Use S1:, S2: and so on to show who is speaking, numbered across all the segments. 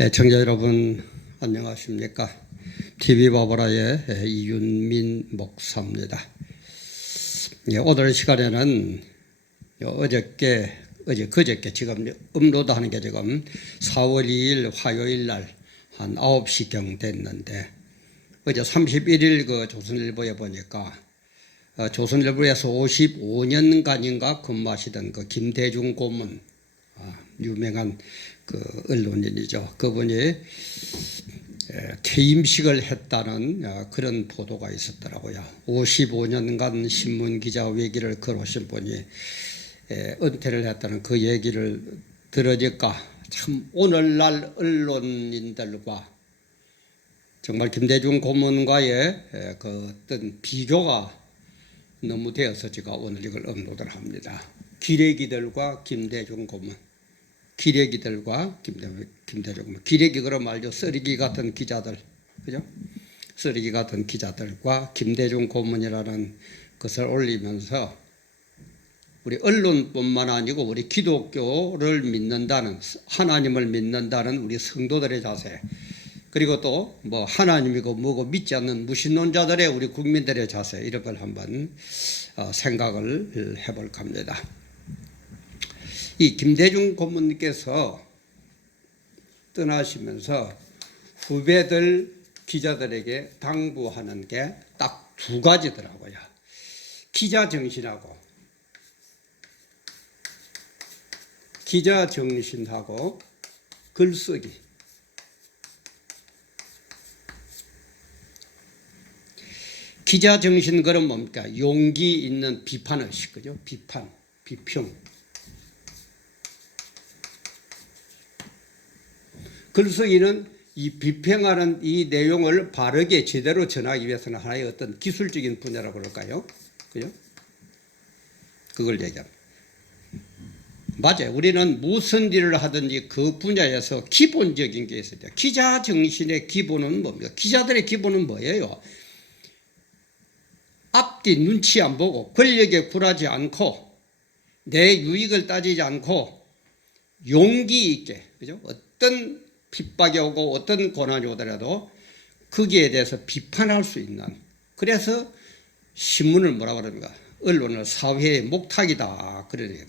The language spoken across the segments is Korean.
S1: 애청자 여러분 안녕하십니까? TV 바보라의 이윤민 목사입니다. 예, 오늘 시간에는 어저께 어제 그저께 지금 업로드하는 게 지금 4월 2일 화요일 날 한 9시경 됐는데 어제 31일 그 조선일보에 보니까 어, 조선일보에서 55년간인가 근무하시던 그 김대중 고문 아, 유명한 그 언론인이죠. 그분이 에, 퇴임식을 했다는 어, 그런 보도가 있었더라고요. 55년간 신문 기자 외기를 걸으신 분이 에, 은퇴를 했다는 그 얘기를 들으니까 참 오늘날 언론인들과 정말 김대중 고문과의 에, 그 어떤 비교가 너무 되어서 제가 오늘 이걸 업로드를 합니다. 기레기들과 김대중 고문. 기레기들과 김대중, 김대중 고문. 기레기 그런 말죠. 쓰레기 같은 기자들. 그죠? 쓰레기 같은 기자들과 김대중 고문이라는 것을 올리면서 우리 언론뿐만 아니고 우리 기독교를 믿는다는 하나님을 믿는다는 우리 성도들의 자세 그리고 또 뭐 하나님이고 뭐고 믿지 않는 무신론자들의 우리 국민들의 자세 이런 걸 한번 어, 생각을 해볼까 합니다. 이 김대중 고문께서 떠나시면서 후배들 기자들에게 당부하는 게 딱 두 가지더라고요. 기자 정신하고 기자 정신하고 글쓰기 기자 정신 그럼 뭡니까? 용기 있는 비판 의식 그죠? 비판, 비평. 글쓰기는 이 비평하는 이 내용을 바르게 제대로 전하기 위해서는 하나의 어떤 기술적인 분야라고 그럴까요? 그죠? 그걸 얘기합니다. 맞아요. 우리는 무슨 일을 하든지 그 분야에서 기본적인 게 있어야 돼요. 기자 정신의 기본은 뭡니까? 기자들의 기본은 뭐예요? 앞뒤 눈치 안 보고 권력에 굴하지 않고 내 유익을 따지지 않고 용기 있게 그죠? 어떤 핍박이 오고 어떤 고난이 오더라도 거기에 대해서 비판할 수 있는 그래서 신문을 뭐라 그럽니까? 언론을 사회의 목탁이다 그러는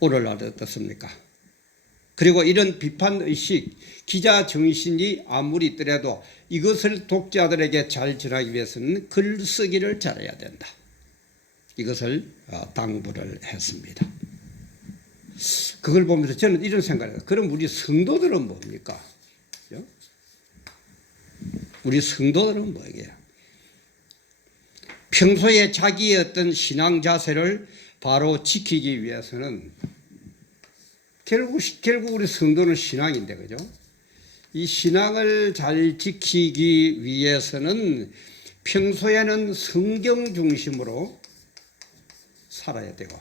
S1: 오늘날 어떻습니까? 그리고 이런 비판 의식, 기자 정신이 아무리 있더라도 이것을 독자들에게 잘 전하기 위해서는 글쓰기를 잘해야 된다. 이것을 어, 당부를 했습니다. 그걸 보면서 저는 이런 생각을 해요. 그럼 우리 성도들은 뭡니까? 그죠? 우리 성도들은 뭐예요? 평소에 자기의 어떤 신앙 자세를 바로 지키기 위해서는 결국, 결국 우리 성도는 신앙인데, 그죠? 이 신앙을 잘 지키기 위해서는 평소에는 성경 중심으로 살아야 되고,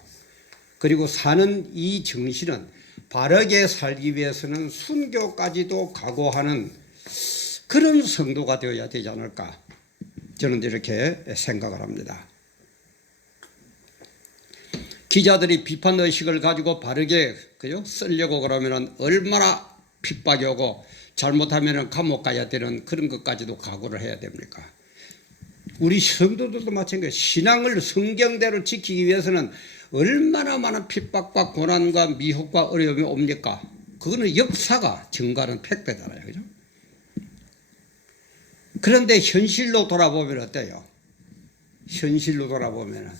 S1: 그리고 사는 이 정신은 바르게 살기 위해서는 순교까지도 각오하는 그런 성도가 되어야 되지 않을까. 저는 이렇게 생각을 합니다. 기자들이 비판 의식을 가지고 바르게 그죠? 쓰려고 그러면은 얼마나 핍박이 오고 잘못하면은 감옥 가야 되는 그런 것까지도 각오를 해야 됩니까? 우리 성도들도 마찬가지. 신앙을 성경대로 지키기 위해서는 얼마나 많은 핍박과 고난과 미혹과 어려움이 옵니까? 그거는 역사가 증가하는 팩트잖아요. 그죠? 그런데 현실로 돌아보면 어때요? 현실로 돌아보면은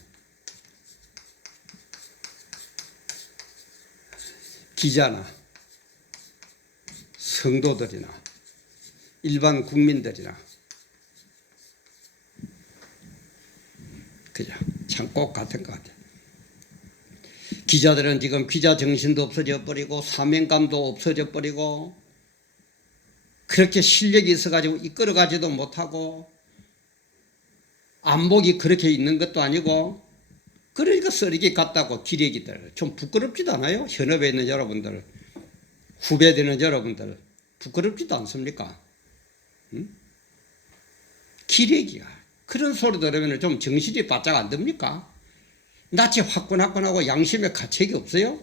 S1: 기자나 성도들이나 일반 국민들이나 그죠? 참 꼭 같은 것 같아요. 기자들은 지금 기자 정신도 없어져 버리고 사명감도 없어져 버리고 그렇게 실력이 있어가지고 이끌어가지도 못하고 안목이 그렇게 있는 것도 아니고 그러니까 쓰레기 같다고 기레기들 좀 부끄럽지도 않아요? 현업에 있는 여러분들 후배 되는 여러분들 부끄럽지도 않습니까? 응? 기레기가 그런 소리 들으면 좀 정신이 바짝 안 듭니까? 낯이 화끈화끈하고 양심에 가책이 없어요?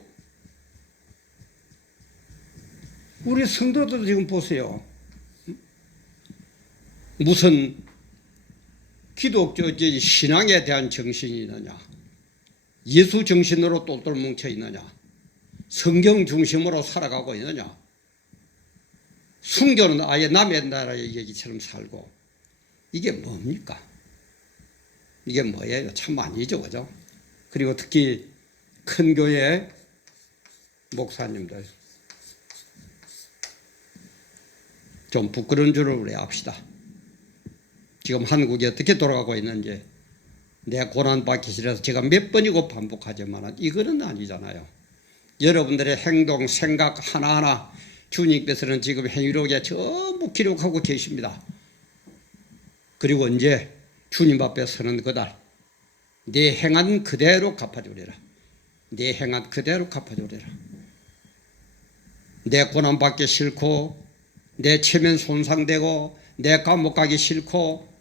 S1: 우리 성도들 지금 보세요. 무슨 기독교 신앙에 대한 정신이 있느냐? 예수 정신으로 똘똘 뭉쳐 있느냐? 성경 중심으로 살아가고 있느냐? 순교는 아예 남의 나라의 얘기처럼 살고 이게 뭡니까? 이게 뭐예요? 참 아니죠, 그죠? 그리고 특히 큰 교회 목사님들 좀 부끄러운 줄을 우리 압시다. 지금 한국이 어떻게 돌아가고 있는지 내 고난 받기 싫어서 제가 몇 번이고 반복하지만 이거는 아니잖아요. 여러분들의 행동, 생각 하나하나 주님께서는 지금 행위록에 전부 기록하고 계십니다. 그리고 이제 주님 앞에 서는 그날 내 행한 그대로 갚아주리라. 내 행한 그대로 갚아주리라. 내 고난 받기 싫고 내 체면 손상되고 내 감옥 가기 싫고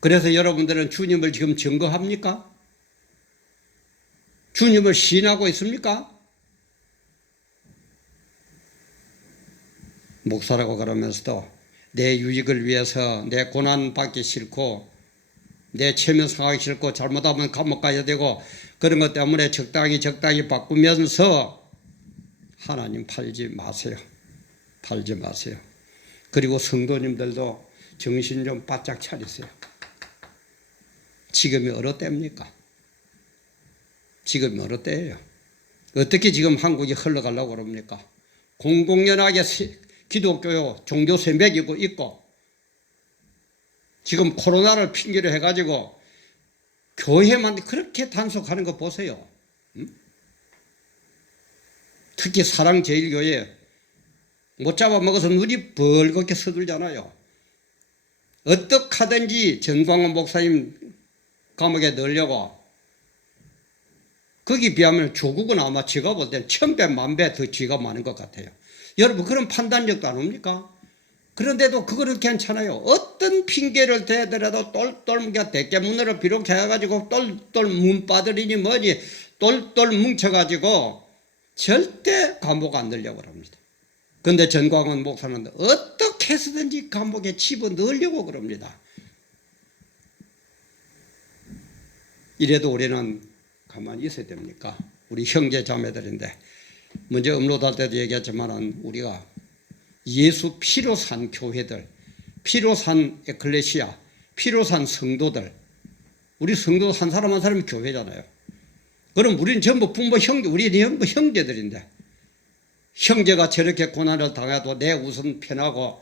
S1: 그래서 여러분들은 주님을 지금 증거합니까? 주님을 신하고 있습니까? 목사라고 그러면서도 내 유익을 위해서 내 고난 받기 싫고 내 체면 상하기 싫고 잘못하면 감옥 가야 되고 그런 것 때문에 적당히 적당히 바꾸면서 하나님 팔지 마세요. 팔지 마세요. 그리고 성도님들도 정신 좀 바짝 차리세요. 지금이 어느 때입니까? 지금이 어느 때예요? 어떻게 지금 한국이 흘러가려고 그럽니까? 공공연하게 기독교 종교 세맥이고 있고 지금 코로나를 핑계로 해가지고 교회만 그렇게 단속하는 거 보세요. 음? 특히 사랑제일교회 못 잡아먹어서 눈이 벌겋게 서들잖아요. 어떻게 하든지 전광훈 목사님 감옥에 넣으려고 거기 비하면 조국은 아마 제가 볼 땐 천배 만배 더 죄가 많은 것 같아요. 여러분 그런 판단력도 안 옵니까? 그런데도 그거는 괜찮아요. 어떤 핑계를 대더라도 똘똘 대깨문으로 비록 해가지고 똘똘 문바들이니 뭐니 똘똘 뭉쳐가지고 절대 감옥 안 넣으려고 합니다. 근데 전광훈 목사는 어떻게 해서든지 감옥에 집어 넣으려고 그럽니다. 이래도 우리는 가만히 있어야 됩니까? 우리 형제 자매들인데 먼저 업로드할 때도 얘기했지만 우리가 예수 피로 산 교회들, 피로 산 에클레시아, 피로 산 성도들, 우리 성도 한 사람 한 사람이 교회잖아요. 그럼 우리는 전부 부모 형제, 우리 전부 형제들인데 형제가 저렇게 고난을 당해도 내 우선 편하고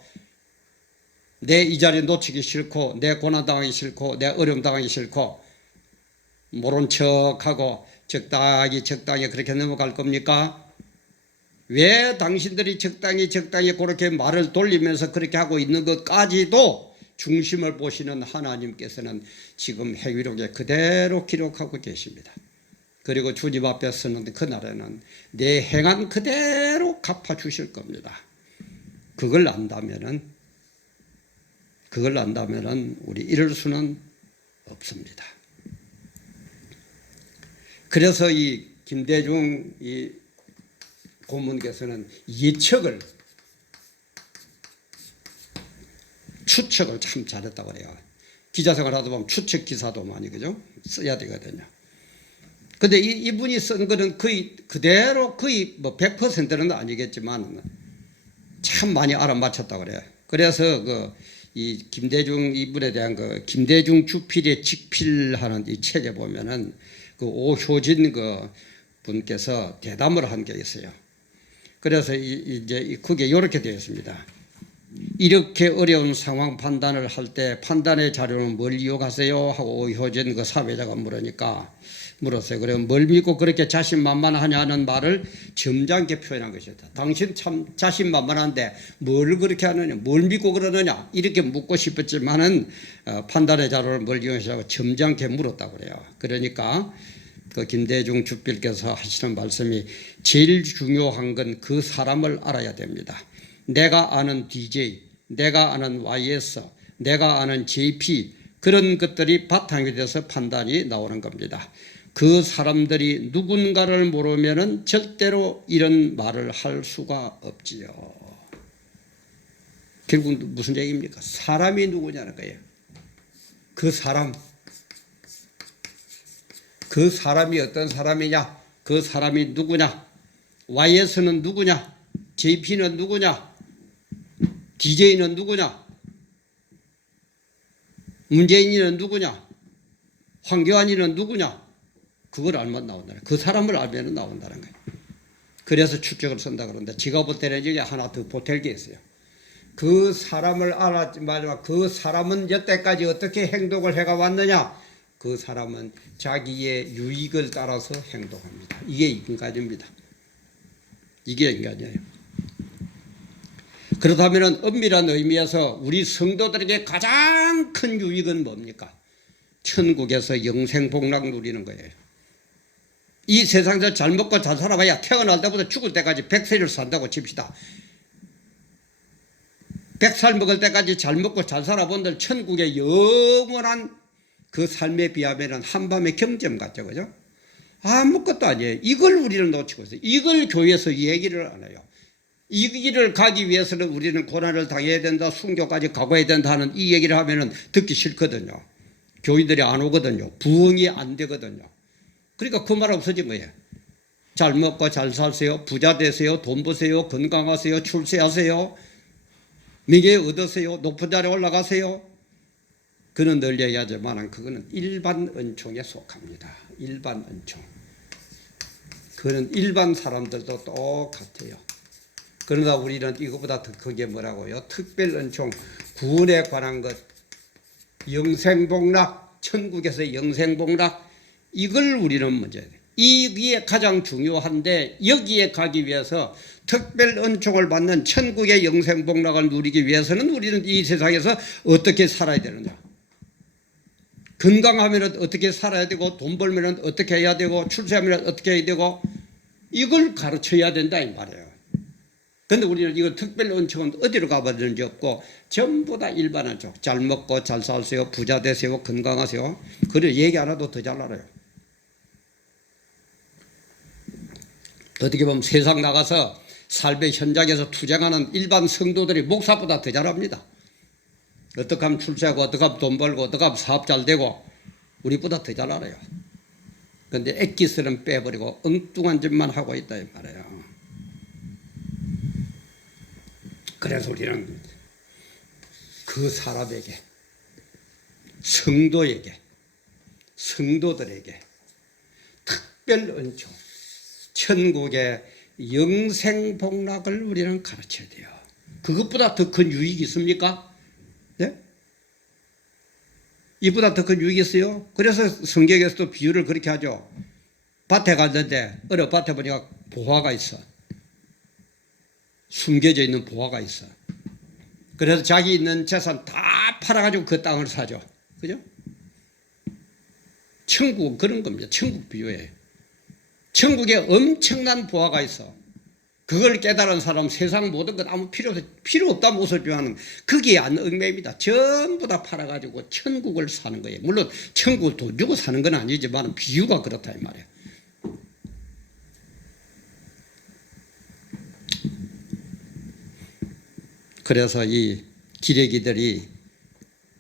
S1: 내 이 자리 놓치기 싫고 내 고난 당하기 싫고 내 어려움 당하기 싫고 모른 척하고 적당히 적당히 그렇게 넘어갈 겁니까? 왜 당신들이 적당히 적당히 그렇게 말을 돌리면서 그렇게 하고 있는 것까지도 중심을 보시는 하나님께서는 지금 행위록에 그대로 기록하고 계십니다. 그리고 주님 앞에 서는 그날에는 내 행한 그대로 갚아 주실 겁니다. 그걸 안다면은 그걸 안다면은 우리 이럴 수는 없습니다. 그래서 이 김대중 이 고문께서는 예측을 추측을 참 잘했다고 그래요. 기자 생활 하다 보면 추측 기사도 많이 그죠 써야 되거든요. 근데 이, 이분이 쓴 거는 거의 그대로 거의 뭐 100%는 아니겠지만 참 많이 알아맞혔다 그래요. 그래서 그 이 김대중 이분에 대한 그 김대중 주필의 직필하는 이 책에 보면은 그 오효진 그 분께서 대담을 한 게 있어요. 그래서 이제 그게 이렇게 되어 있습니다. 이렇게 어려운 상황 판단을 할 때 판단의 자료는 뭘 이용하세요? 하고 오효진 그 사회자가 물으니까 물었어요. 그러면 뭘 믿고 그렇게 자신만만하냐는 말을 점잖게 표현한 것이다. 당신 참 자신만만한데 뭘 그렇게 하느냐, 뭘 믿고 그러느냐 이렇게 묻고 싶었지만은 어, 판단의 자료를 뭘 이용하시라고 점잖게 물었다 그래요. 그러니까 그 김대중 주필께서 하시는 말씀이 제일 중요한 건 그 사람을 알아야 됩니다. 내가 아는 DJ, 내가 아는 YS, 내가 아는 JP 그런 것들이 바탕이 돼서 판단이 나오는 겁니다. 그 사람들이 누군가를 모르면은 절대로 이런 말을 할 수가 없지요. 결국 무슨 얘기입니까? 사람이 누구냐는 거예요. 그 사람. 그 사람이 어떤 사람이냐? 그 사람이 누구냐? YS는 누구냐? JP는 누구냐? DJ는 누구냐? 문재인이는 누구냐? 황교안이는 누구냐? 그걸 알면 나온다는 그 사람을 알면 나온다는 거예요. 그래서 출적을 쓴다 그러는데 제가 볼 때는 여기 하나 더 보탤 게 있어요. 그 사람을 알았지 말고 그 사람은 여태까지 어떻게 행동을 해가 왔느냐? 그 사람은 자기의 유익을 따라서 행동합니다. 이게 인간입니다. 이게 인간이에요. 그렇다면 엄밀한 의미에서 우리 성도들에게 가장 큰 유익은 뭡니까? 천국에서 영생 복락 누리는 거예요. 이 세상에서 잘 먹고 잘 살아봐야 태어날 때부터 죽을 때까지 백세를 산다고 칩시다. 백살 먹을 때까지 잘 먹고 잘 살아본들 천국의 영원한 그 삶에 비하면 한밤의 경점 같죠, 그죠? 아무것도 아니에요. 이걸 우리는 놓치고 있어요. 이걸 교회에서 얘기를 안 해요. 이 길을 가기 위해서는 우리는 고난을 당해야 된다, 순교까지 가고야 된다 하는 이 얘기를 하면은 듣기 싫거든요. 교인들이 안 오거든요. 부흥이 안 되거든요. 그러니까 그 말 없어진 거예요. 잘 먹고 잘 사세요. 부자 되세요. 돈 버세요. 건강하세요. 출세하세요. 명예 얻으세요. 높은 자리에 올라가세요. 그는 늘 얘기하지만 그거는 일반 은총에 속합니다. 일반 은총. 그는 일반 사람들도 똑같아요. 그러나 우리는 이것보다 더 크게 뭐라고요? 특별 은총, 구원에 관한 것, 영생복락, 천국에서 영생복락, 이걸 우리는 먼저. 이게 가장 중요한데 여기에 가기 위해서 특별 은총을 받는 천국의 영생복락을 누리기 위해서는 우리는 이 세상에서 어떻게 살아야 되느냐. 건강하면 어떻게 살아야 되고 돈 벌면 어떻게 해야 되고 출세하면 어떻게 해야 되고 이걸 가르쳐야 된다 이 말이에요. 근데 우리는 이거 특별 은총은 어디로 가봤는지 없고 전부 다 일반 은총. 잘 먹고 잘 살세요. 부자 되세요. 건강하세요. 그래 얘기 안 해도 더 잘 알아요. 어떻게 보면 세상 나가서 삶의 현장에서 투쟁하는 일반 성도들이 목사보다 더 잘합니다. 어떻게 하면 출세하고 어떻게 하면 돈 벌고 어떻게 하면 사업 잘 되고 우리보다 더 잘 알아요. 근데 액기스는 빼버리고 엉뚱한 짓만 하고 있다 이 말이에요. 그래서 우리는 그 사람에게 성도에게 성도들에게 특별 은총 천국의 영생 복락을 우리는 가르쳐야 돼요. 그것보다 더 큰 유익이 있습니까? 네? 이보다 더 큰 유익이 있어요? 그래서 성경에서도 비유를 그렇게 하죠. 밭에 갔는데 어느 밭에 보니까 보화가 있어. 숨겨져 있는 보화가 있어. 그래서 자기 있는 재산 다 팔아가지고 그 땅을 사죠. 그죠? 천국은 그런 겁니다. 천국 비유예요. 천국에 엄청난 보화가 있어. 그걸 깨달은 사람 세상 모든 것 아무 필요, 필요 없다 비하는 그게 안 얽매입니다. 전부 다 팔아가지고 천국을 사는 거예요. 물론 천국을 돈 주고 사는 건 아니지만 비유가 그렇다 이 말이에요. 그래서 이 기레기들이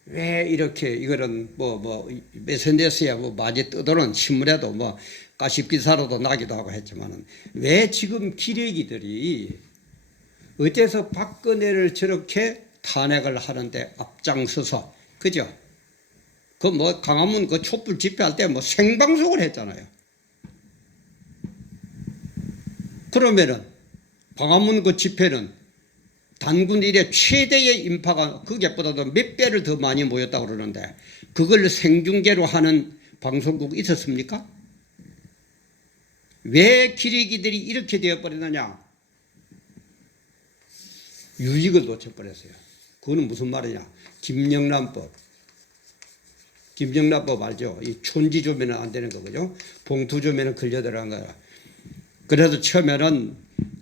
S1: 왜 이렇게 이거는 뭐뭐 SNS야 뭐 많이 떠도는 신문에도 뭐 가십 기사로도 나기도 하고 했지만은 왜 지금 기레기들이 어째서 박근혜를 저렇게 탄핵을 하는데 앞장서서 그죠? 그 뭐 강화문 그 촛불 집회할 때 뭐 생방송을 했잖아요. 그러면은 광화문 그 집회는 단군 일의 최대의 인파가 그게보다도 몇 배를 더 많이 모였다고 그러는데 그걸 생중계로 하는 방송국 있었습니까? 왜 기레기들이 이렇게 되어버리느냐? 유익을 놓쳐버렸어요. 그거는 무슨 말이냐? 김영란법. 김영란법 알죠? 이 촌지 조면은 안 되는 거거죠. 봉투 조면은 걸려 들어간 거야. 그래서 처음에는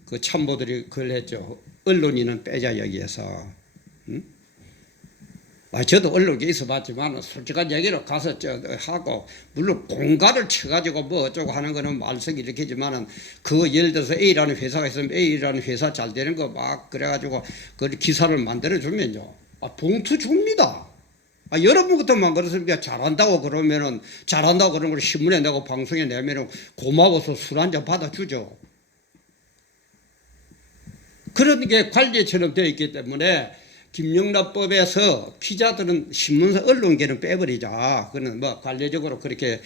S1: 그 참모들이 그걸 했죠. 언론인은 빼자 여기에서. 응? 아, 저도 언론에 있어봤지만 솔직한 얘기로 가서 저 하고 물론 공가를 쳐가지고 뭐 어쩌고 하는 거는 말썽이 일으키지만은 그 예를 들어서 A라는 회사가 있으면 A라는 회사 잘 되는 거 막 그래가지고 그 기사를 만들어 주면요 아, 봉투 줍니다. 아, 여러분 같으면 그렇습니까? 잘한다고 그러면은 잘한다고 걸 신문에 내고 방송에 내면은 고마워서 술 한 잔 받아주죠. 그런 게 관리처럼 되어 있기 때문에 김영란법에서 기자들은 신문사 언론계는 빼버리자. 그는 뭐 관례적으로 그렇게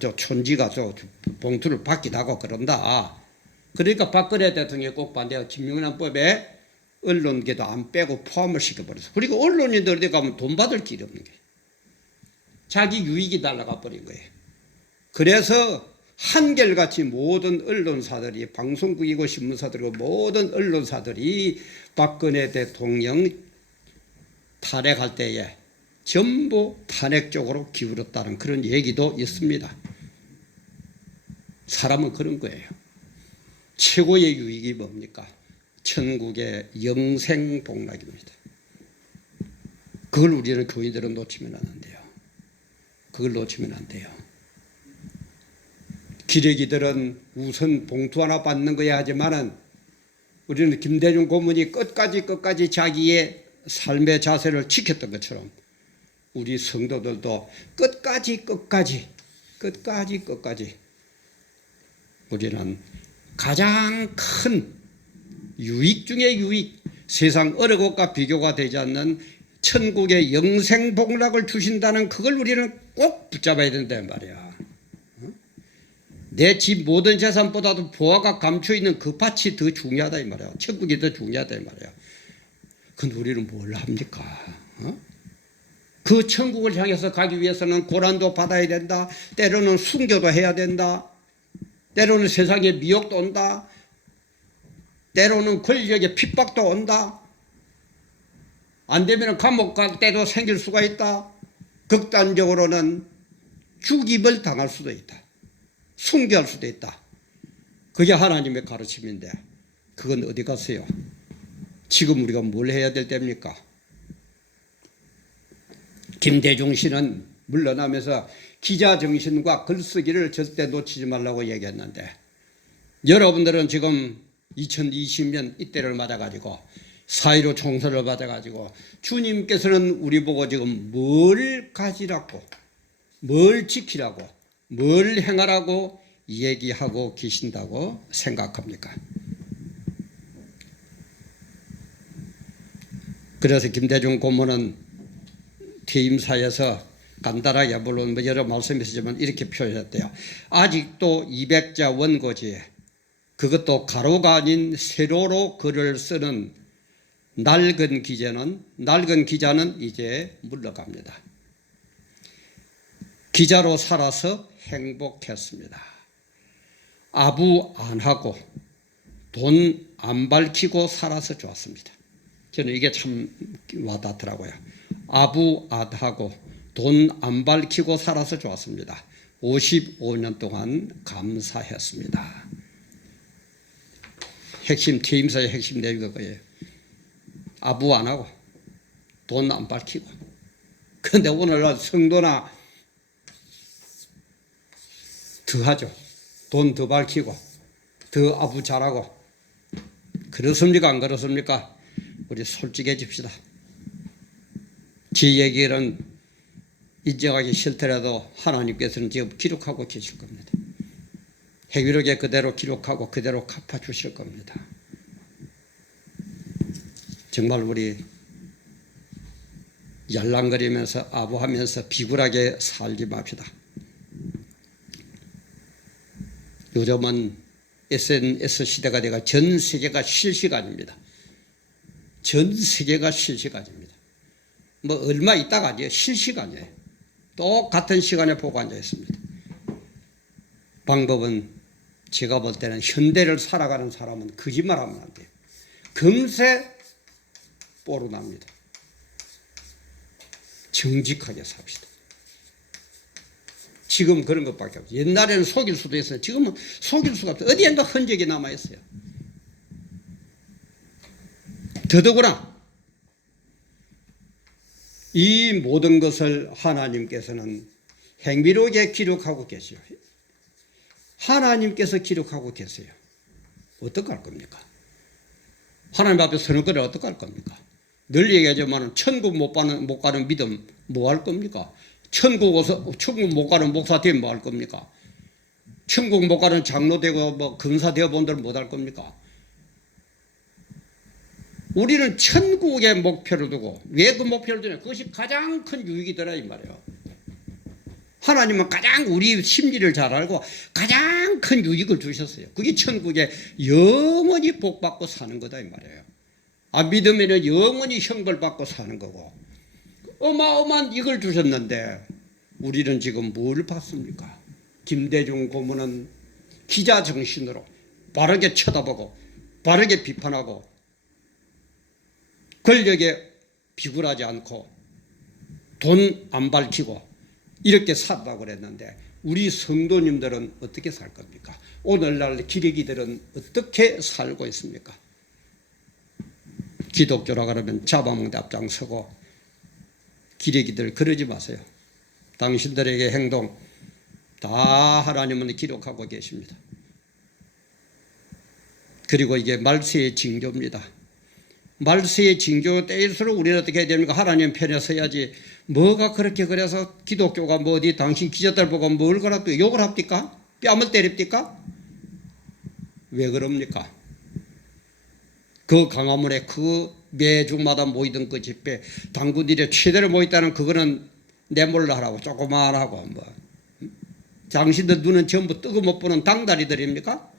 S1: 저 촌지가 저 봉투를 받기도 하고 그런다. 그러니까 박근혜 대통령이 꼭 반대하고 김영란법에 언론계도 안 빼고 포함을 시켜버렸어. 그리고 언론인들 어디 가면 돈 받을 길이 없는 게 자기 유익이 날아가 버린 거예요. 그래서 한결같이 모든 언론사들이 방송국이고 신문사들이고 모든 언론사들이 박근혜 대통령 탄핵할 때에 전부 탄핵 쪽으로 기울었다는 그런 얘기도 있습니다. 사람은 그런 거예요. 최고의 유익이 뭡니까? 천국의 영생 복락입니다. 그걸 우리는 교인들은 놓치면 안 돼요. 그걸 놓치면 안 돼요. 기레기들은 우선 봉투 하나 받는 거야 하지만은 우리는 김대중 고문이 끝까지 끝까지 자기의 삶의 자세를 지켰던 것처럼 우리 성도들도 끝까지 끝까지 끝까지 끝까지 우리는 가장 큰 유익 중의 유익 세상 어느 것과 비교가 되지 않는 천국의 영생 복락을 주신다는 그걸 우리는 꼭 붙잡아야 된단 말이야. 내 집 모든 재산보다도 보화가 감춰 있는 그 밭이 더 중요하다 이 말이야. 천국이 더 중요하다 이 말이야. 근데 우리는 뭘 합니까? 어? 그 천국을 향해서 가기 위해서는 고난도 받아야 된다. 때로는 순교도 해야 된다. 때로는 세상에 미혹도 온다. 때로는 권력의 핍박도 온다. 안 되면 감옥 갈 때도 생길 수가 있다. 극단적으로는 죽임을 당할 수도 있다. 순교할 수도 있다. 그게 하나님의 가르침인데 그건 어디 갔어요? 지금 우리가 뭘 해야 될 때입니까? 김대중 씨는 물러나면서 기자 정신과 글쓰기를 절대 놓치지 말라고 얘기했는데 여러분들은 지금 2020년 이때를 맞아가지고 사이로 총선을 받아가지고 주님께서는 우리 보고 지금 뭘 가지라고 뭘 지키라고 뭘 행하라고 얘기하고 계신다고 생각합니까? 그래서 김대중 고문은 퇴임사에서 간단하게 물론 뭐 여러 말씀이 있었지만 이렇게 표현했대요. 아직도 200자 원고지에 그것도 가로가 아닌 세로로 글을 쓰는 낡은 기자는 낡은 기자는 이제 물러갑니다. 기자로 살아서 행복했습니다. 아부 안 하고 돈 안 밝히고 살아서 좋았습니다. 저는 이게 참 와닿더라고요. 아부 안 하고 돈 안 밝히고 살아서 좋았습니다. 55년 동안 감사했습니다. 핵심 퇴임사의 핵심 내용이 그거예요. 아부 안 하고 돈 안 밝히고. 그런데 오늘날 성도나 더 하죠. 돈 더 밝히고 더 아부 잘하고 그렇습니까? 안 그렇습니까? 우리 솔직해집시다. 제 얘기는 인정하기 싫더라도 하나님께서는 지금 기록하고 계실 겁니다. 해위록에 그대로 기록하고 그대로 갚아 주실 겁니다. 정말 우리 yar랑거리면서 아부하면서 비굴하게 살지 맙시다. 요즘은 SNS 시대가 돼가 전 세계가 실시간입니다. 전 세계가 실시간입니다. 뭐 얼마 있다가 이제 실시간이에요. 똑같은 시간에 보고 앉아 있습니다. 방법은 제가 볼 때는 현대를 살아가는 사람은 거짓말하면 안 돼요. 금세 뽀로 납니다. 정직하게 삽시다. 지금 그런 것밖에 없어요. 옛날에는 속일 수도 있어요. 지금은 속일 수가 없어요. 어디엔가 흔적이 남아있어요. 더더구나 이 모든 것을 하나님께서는 행위록에 기록하고 계세요. 하나님께서 기록하고 계세요. 어떻게 할 겁니까? 하나님 앞에 서는 거를 어떻게 할 겁니까? 늘 얘기하지만 천국 못 가는, 못 가는 믿음 뭐 할 겁니까? 천국 어서, 천국 못 가는 목사 되면 뭐 할 겁니까? 천국 못 가는 장로 되고 뭐 금사 되어 본들 못 할 겁니까? 우리는 천국의 목표를 두고 왜 그 목표를 두냐? 그것이 가장 큰 유익이더라 이 말이에요. 하나님은 가장 우리 심리를 잘 알고 가장 큰 유익을 주셨어요. 그게 천국에 영원히 복받고 사는 거다 이 말이에요. 안 믿으면 영원히 형벌 받고 사는 거고 어마어마한 이걸 주셨는데 우리는 지금 뭘 받습니까? 김대중 고문은 기자 정신으로 바르게 쳐다보고 바르게 비판하고 권력에 비굴하지 않고 돈 안 밝히고 이렇게 살다 그랬는데 우리 성도님들은 어떻게 살 겁니까? 오늘날 기레기들은 어떻게 살고 있습니까? 기독교라 그러면 잡아먹는 데 앞장서고 기레기들 그러지 마세요. 당신들에게 행동 다 하나님은 기록하고 계십니다. 그리고 이게 말세의 징조입니다. 말세의 징조 때일수록 우리는 어떻게 해야 됩니까? 하나님 편에 서야지. 뭐가 그렇게 그래서 기독교가 뭐 어디 당신 기자들 보고 뭘또 욕을 합니까? 뺨을 때립니까? 왜 그럽니까? 그 강화문에 그 매주마다 모이던 그 집회 당군들이 최대로 모였다는 그거는 내몰라 하라고 조그만하고 뭐 당신들 눈은 전부 뜨고 못 보는 당다리들입니까?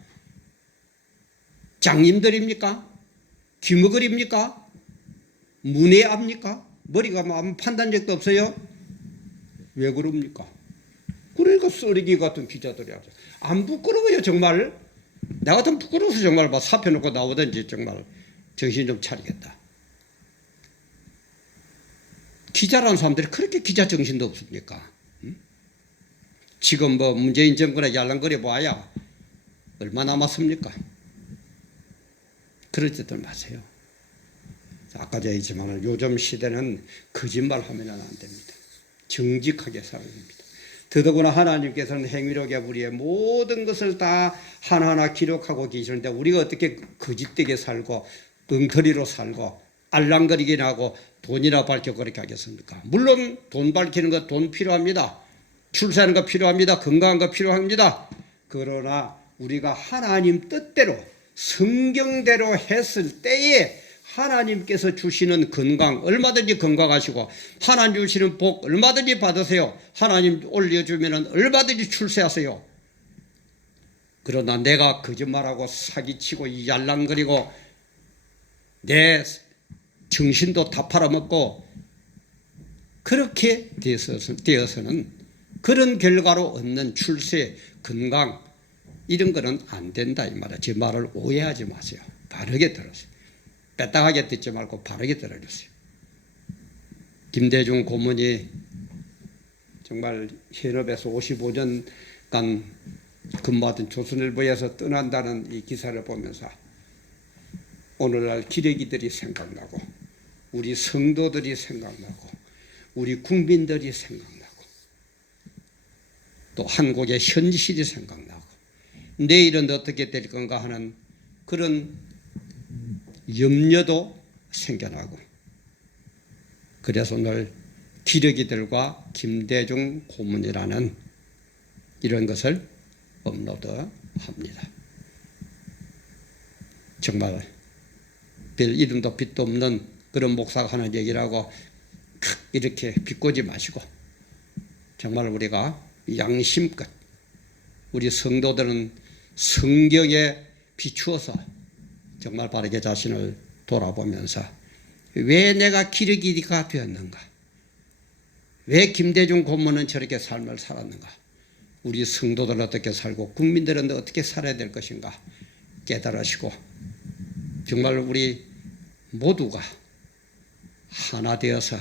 S1: 장님들입니까? 귀머거리입니까? 문외압니까? 머리가 뭐 아무 판단력도 없어요? 왜 그럽니까? 그러니까 쓰레기 같은 기자들이 하죠. 안 부끄러워요 정말. 나 같으면 부끄러워서 정말 막 사표 놓고 나오든지 정말 정신 좀 차리겠다. 기자라는 사람들이 그렇게 기자 정신도 없습니까? 응? 지금 뭐 문재인 정권에 yar랑거려 봐야 얼마 남았습니까? 그러지들 마세요. 아까 제가 했지만 요즘 시대는 거짓말 하면 안 됩니다. 정직하게 살아야 됩니다. 더더구나 하나님께서는 행위록에 우리의 모든 것을 다 하나하나 기록하고 계시는데 우리가 어떻게 거짓되게 살고 엉터리로 살고 알랑거리긴 하고 돈이나 밝혀 그렇게 하겠습니까? 물론 돈 밝히는 것 돈 필요합니다. 출세하는 거 필요합니다. 건강한 거 필요합니다. 그러나 우리가 하나님 뜻대로 성경대로 했을 때에 하나님께서 주시는 건강 얼마든지 건강하시고 하나님 주시는 복 얼마든지 받으세요. 하나님 올려주면 얼마든지 출세하세요. 그러나 내가 거짓말하고 사기치고 yar랑거리고 내 정신도 다 팔아먹고 그렇게 되어서는 그런 결과로 얻는 출세, 건강 이런 거는 안 된다 이 말이야. 제 말을 오해하지 마세요. 바르게 들으세요. 빼딱하게 듣지 말고 바르게 들어주세요. 김대중 고문이 정말 현업에서 55년간 근무하던 조선일보에서 떠난다는 이 기사를 보면서 오늘날 기레기들이 생각나고 우리 성도들이 생각나고 우리 국민들이 생각나고 또 한국의 현실이 생각나고 내일은 어떻게 될 건가 하는 그런 염려도 생겨나고 그래서 오늘 기러기들과 김대중 고문이라는 이런 것을 업로드합니다. 정말 별 이름도 빛도 없는 그런 목사가 하는 얘기라고 이렇게 비꼬지 마시고 정말 우리가 양심껏 우리 성도들은 성경에 비추어서 정말 바르게 자신을 돌아보면서 왜 내가 기르기가 되었는가? 왜 김대중 고문은 저렇게 삶을 살았는가? 우리 성도들은 어떻게 살고 국민들은 어떻게 살아야 될 것인가? 깨달으시고 정말 우리 모두가 하나 되어서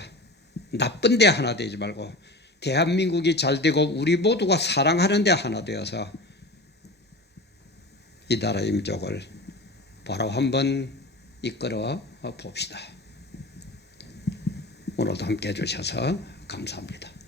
S1: 나쁜 데 하나 되지 말고 대한민국이 잘 되고 우리 모두가 사랑하는 데 하나 되어서 이 나라의 민족을 바로 한번 이끌어 봅시다. 오늘도 함께 해주셔서 감사합니다.